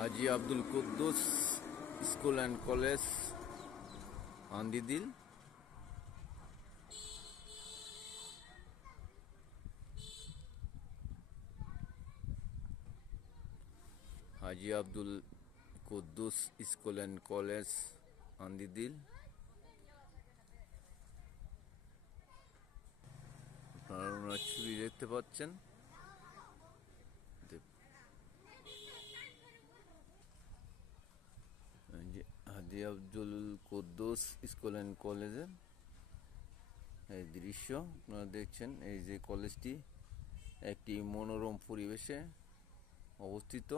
Haji Abdul Quddus school and college Andidil. Haji Abdul Quddus school and college Andidil. আপনারা ছবি দেখতে পাচ্ছেন। হাজী আব্দুল কুদ্দুস স্কুল অ্যান্ড কলেজের এই দৃশ্য আপনারা দেখছেন। এই যে কলেজটি একটি মনোরম পরিবেশে অবস্থিত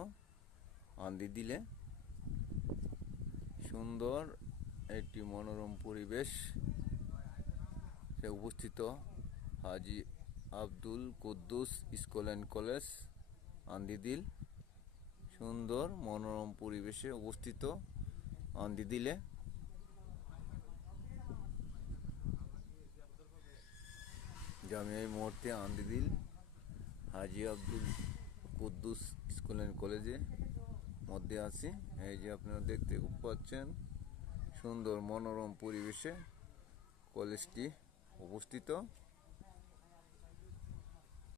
আন্দিদিলে। সুন্দর একটি মনোরম পরিবেশ অবস্থিত Haji Abdul Quddus school and college Andidil. সুন্দর মনোরম পরিবেশে অবস্থিত আন্দিদিলে। যে আমি এই মুহূর্তে আন্দিদিল হাজী আব্দুল কুদ্দুস স্কুল অ্যান্ড কলেজে মধ্যে আছি। এই যে আপনারা দেখতে পাচ্ছেন সুন্দর মনোরম পরিবেশে কলেজটি অবস্থিত।